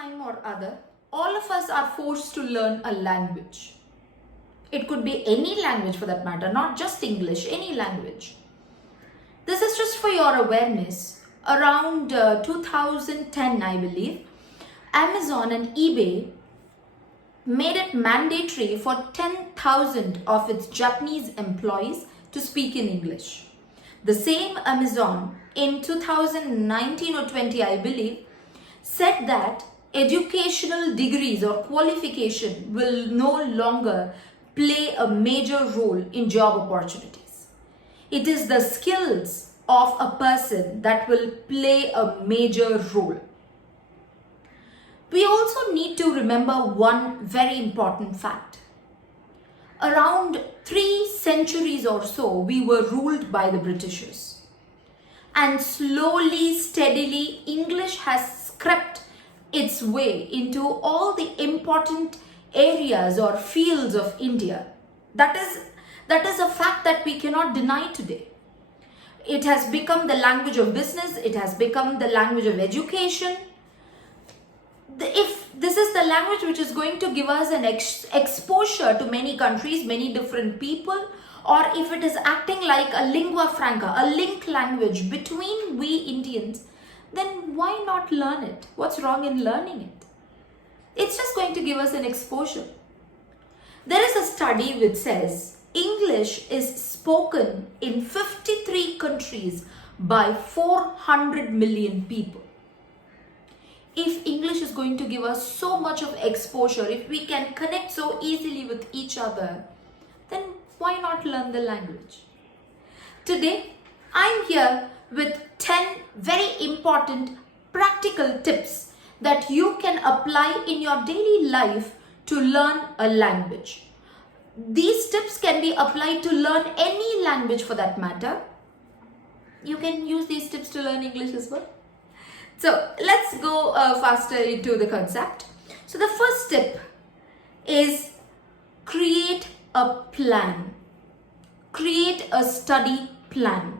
time or other, all of us are forced to learn a language. It could be any language for that matter, not just English, any language. This is just for your awareness. Around 2010, I believe, Amazon and eBay made it mandatory for 10,000 of its Japanese employees to speak in English. The same Amazon in 2019 or 20, I believe, said that educational degrees or qualification will no longer play a major role in job opportunities. It is the skills of a person that will play a major role. We also need to remember one very important fact. Around 3 centuries or so, we were ruled by the Britishers. And slowly, steadily, English has crept its way into all the important areas or fields of India. That is a fact that we cannot deny today. It has become the language of business. It has become the language of education. If this is the language which is going to give us an exposure to many countries, many different people, or if it is acting like a lingua franca, a link language between we Indians, then why not learn it? What's wrong in learning it? It's just going to give us an exposure. There is a study which says English is spoken in 53 countries by 400 million people. If English is going to give us so much of exposure, if we can connect so easily with each other, then why not learn the language? Today, I'm here with 10 very important practical tips that you can apply in your daily life to learn a language. These tips can be applied to learn any language for that matter. You can use these tips to learn English as well. So let's go faster into the concept. So the first tip is create a plan. Create a study plan.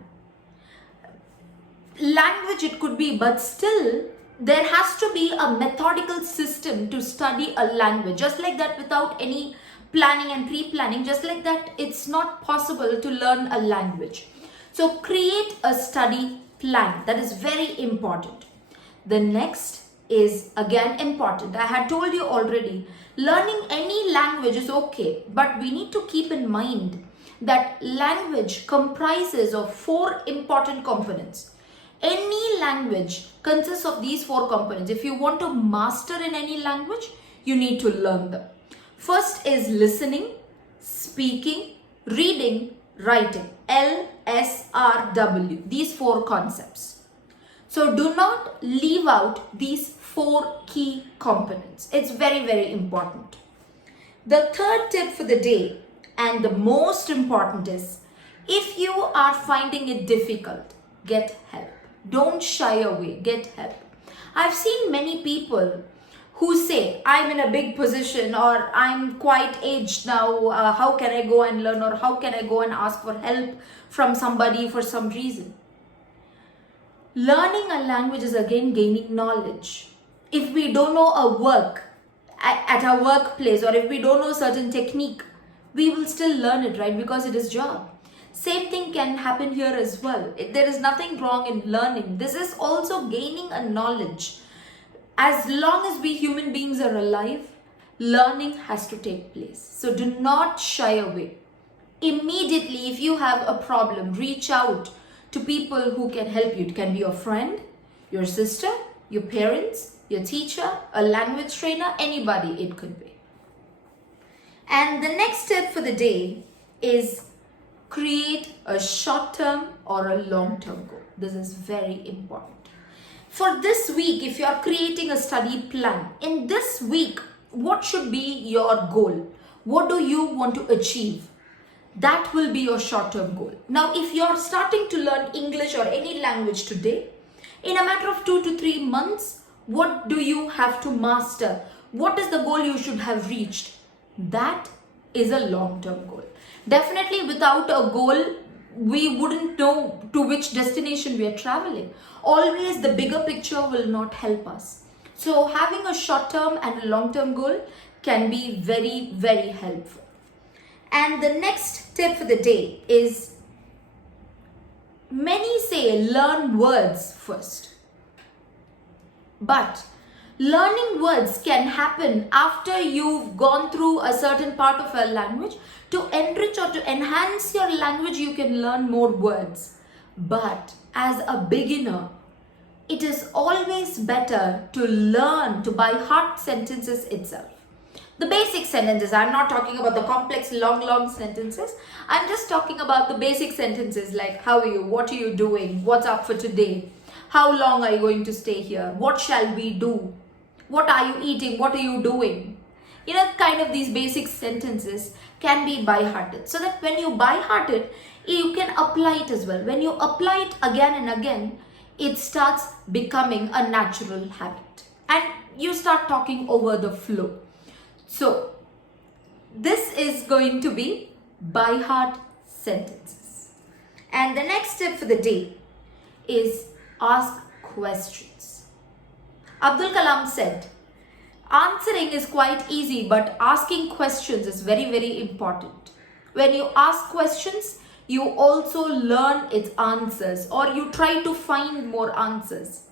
Language it could be, but still there has to be a methodical system to study a language. Just like that, without any planning and pre-planning, just like that, it's not possible to learn a language. So create a study plan. That is very important. The next is again important. I had told you already, learning any language is okay, but we need to keep in mind that language comprises of 4 important components. Any language consists of these 4 components. If you want to master in any language, you need to learn them. First is listening, speaking, reading, writing. LSRW. These 4 concepts. So do not leave out these 4 key components. It's very, very important. The third tip for the day, and the most important, is if you are finding it difficult, get help. Don't shy away, get help. I've seen many people who say, I'm in a big position, or I'm quite aged now, how can I go and learn, or how can I go and ask for help from somebody for some reason? Learning a language is again gaining knowledge. If we don't know a work at our workplace, or if we don't know certain technique, we will still learn it, right? Because it is job. Same thing can happen here as well. There is nothing wrong in learning. This is also gaining a knowledge. As long as we human beings are alive, learning has to take place. So do not shy away. Immediately, if you have a problem, reach out to people who can help you. It can be your friend, your sister, your parents, your teacher, a language trainer, anybody it could be. And the next tip for the day is create a short-term or a long-term goal. This is very important. For this week, if you are creating a study plan, in this week, what should be your goal? What do you want to achieve? That will be your short-term goal. Now, if you're starting to learn English or any language today, in a matter of 2 to 3 months, what do you have to master? What is the goal you should have reached? That is a long-term goal. Definitely without a goal, we wouldn't know to which destination we are traveling. Always the bigger picture will not help us. So having a short-term and a long-term goal can be very, very helpful. And the next tip for the day is, many say learn words first. But learning words can happen after you've gone through a certain part of a language. To enrich or to enhance your language, you can learn more words. But as a beginner, it is always better to learn to by heart sentences itself. The basic sentences, I'm not talking about the complex long sentences. I'm just talking about the basic sentences like how are you, what are you doing, what's up for today, how long are you going to stay here, what shall we do, what are you eating, what are you doing. Kind of these basic sentences can be by hearted, so that when you by heart it, you can apply it as well. When you apply it again and again, it starts becoming a natural habit and you start talking over the flow. So this is going to be by heart sentences. And the next tip for the day is ask questions. Abdul Kalam said, answering is quite easy, but asking questions is very, very important. When you ask questions, you also learn its answers, or you try to find more answers.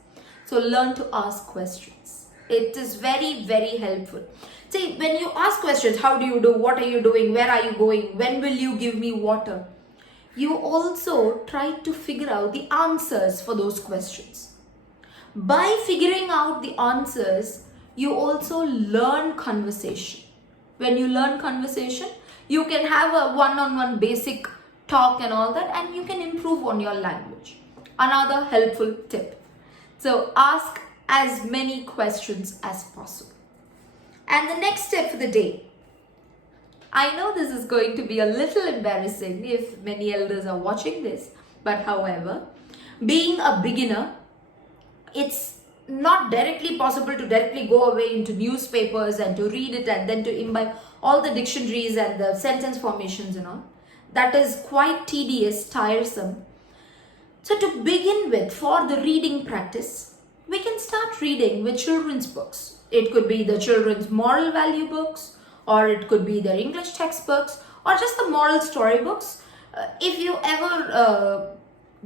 So learn to ask questions. It is very, very helpful. See, when you ask questions, how do you do? What are you doing? Where are you going? When will you give me water? You also try to figure out the answers for those questions. By figuring out the answers, you also learn conversation. When you learn conversation, you can have a one-on-one basic talk and all that, and you can improve on your language. Another helpful tip. So ask as many questions as possible. And the next tip for the day. I know this is going to be a little embarrassing if many elders are watching this, but however, being a beginner, it's not directly possible to directly go away into newspapers and to read it and then to imbibe all the dictionaries and the sentence formations and all. That is quite tedious, tiresome. So to begin with, for the reading practice, we can start reading with children's books. It could be the children's moral value books, or it could be their English textbooks, or just the moral storybooks. If you ever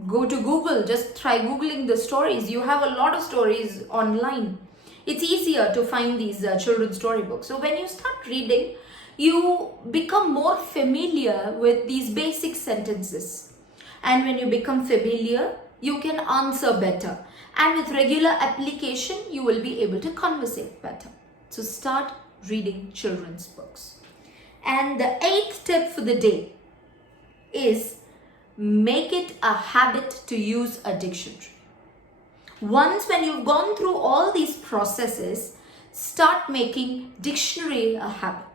go to Google, just try Googling the stories. You have a lot of stories online. It's easier to find these children's storybooks. So when you start reading, you become more familiar with these basic sentences. And when you become familiar, you can answer better. And with regular application, you will be able to conversate better. So start reading children's books. And the 8th tip for the day is make it a habit to use a dictionary. Once when you've gone through all these processes, start making dictionary a habit.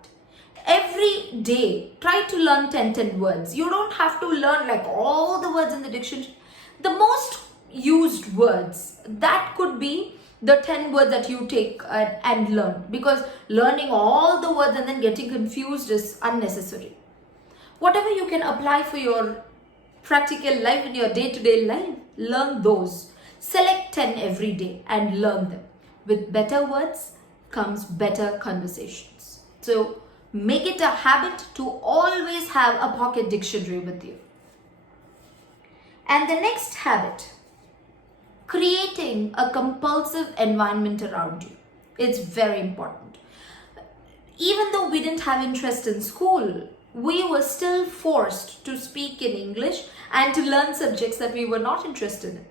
Every day, try to learn 10 words. You don't have to learn like all the words in the dictionary. The most used words, that could be the 10 words that you take and learn, because learning all the words and then getting confused is unnecessary. Whatever you can apply for your practical life in your day-to-day life, learn those. Select 10 every day and learn them. With better words comes better conversations. So make it a habit to always have a pocket dictionary with you. And the next habit, creating a compulsive environment around you. It's very important. Even though we didn't have interest in school, we were still forced to speak in English and to learn subjects that we were not interested in.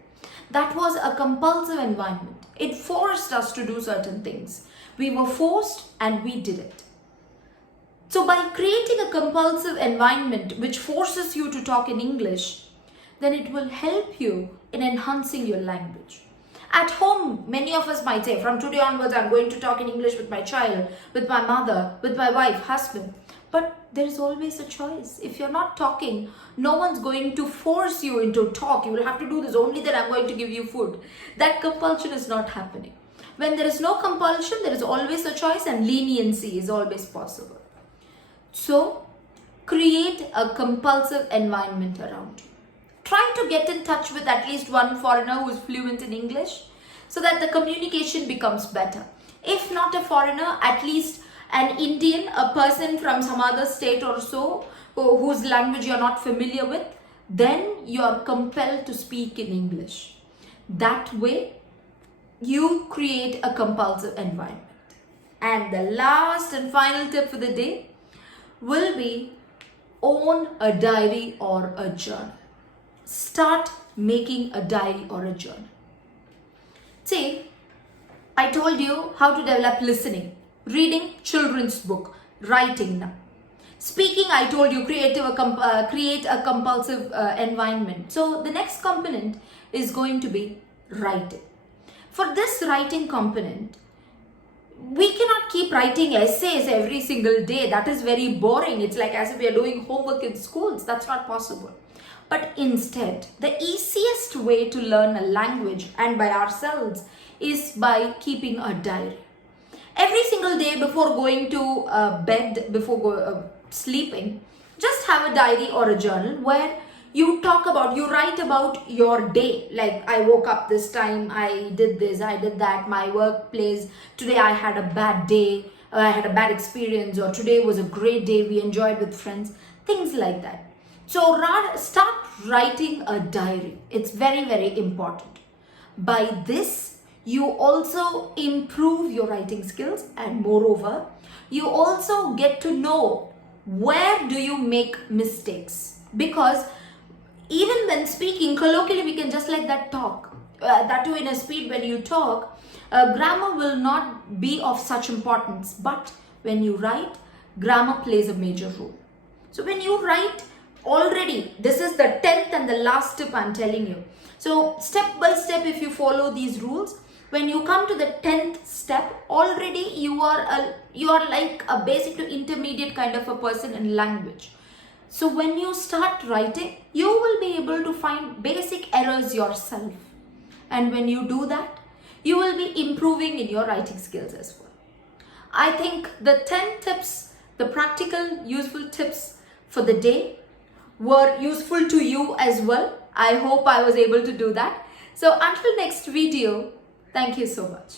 That was a compulsive environment. It forced us to do certain things. We were forced and we did it. So by creating a compulsive environment which forces you to talk in English, then it will help you in enhancing your language. At home, many of us might say, from today onwards, I'm going to talk in English with my child, with my mother, with my wife, husband. But there is always a choice. If you're not talking, no one's going to force you into talk. You will have to do this, only then I'm going to give you food. That compulsion is not happening. When there is no compulsion, there is always a choice, and leniency is always possible. So, create a compulsive environment around you. Try to get in touch with at least one foreigner who is fluent in English. so that the communication becomes better. If not a foreigner, at least an Indian, a person from some other state or so, whose language you're not familiar with, then you're compelled to speak in English. That way, you create a compulsive environment. And the last and final tip for the day will be own a diary or a journal. Start making a diary or a journal. See, I told you how to develop listening, reading children's book, writing now. Speaking, I told you create a compulsive environment. So the next component is going to be writing. For this writing component, we cannot keep writing essays every single day. That is very boring. It's like as if we are doing homework in schools. That's not possible. But instead, the easiest way to learn a language and by ourselves is by keeping a diary. Every single day before going to bed, before sleeping, just have a diary or a journal where you write about your day. Like, I woke up this time, I did this, I did that, my workplace, today I had a bad day, I had a bad experience, or today was a great day, we enjoyed with friends, things like that. So start writing a diary. It's very, very important. By this, you also improve your writing skills, and moreover, you also get to know where do you make mistakes, because even when speaking colloquially, we can just like that talk. That too in a speed when you talk, grammar will not be of such importance. But when you write, grammar plays a major role. So when you write, already, this is the 10th and the last tip I'm telling you. So step by step, if you follow these rules, when you come to the 10th step, already you are like a basic to intermediate kind of a person in language. So when you start writing, you will be able to find basic errors yourself. And when you do that, you will be improving in your writing skills as well. I think the 10 tips, the practical, useful tips for the day were useful to you as well. I hope I was able to do that. So until next video, thank you so much.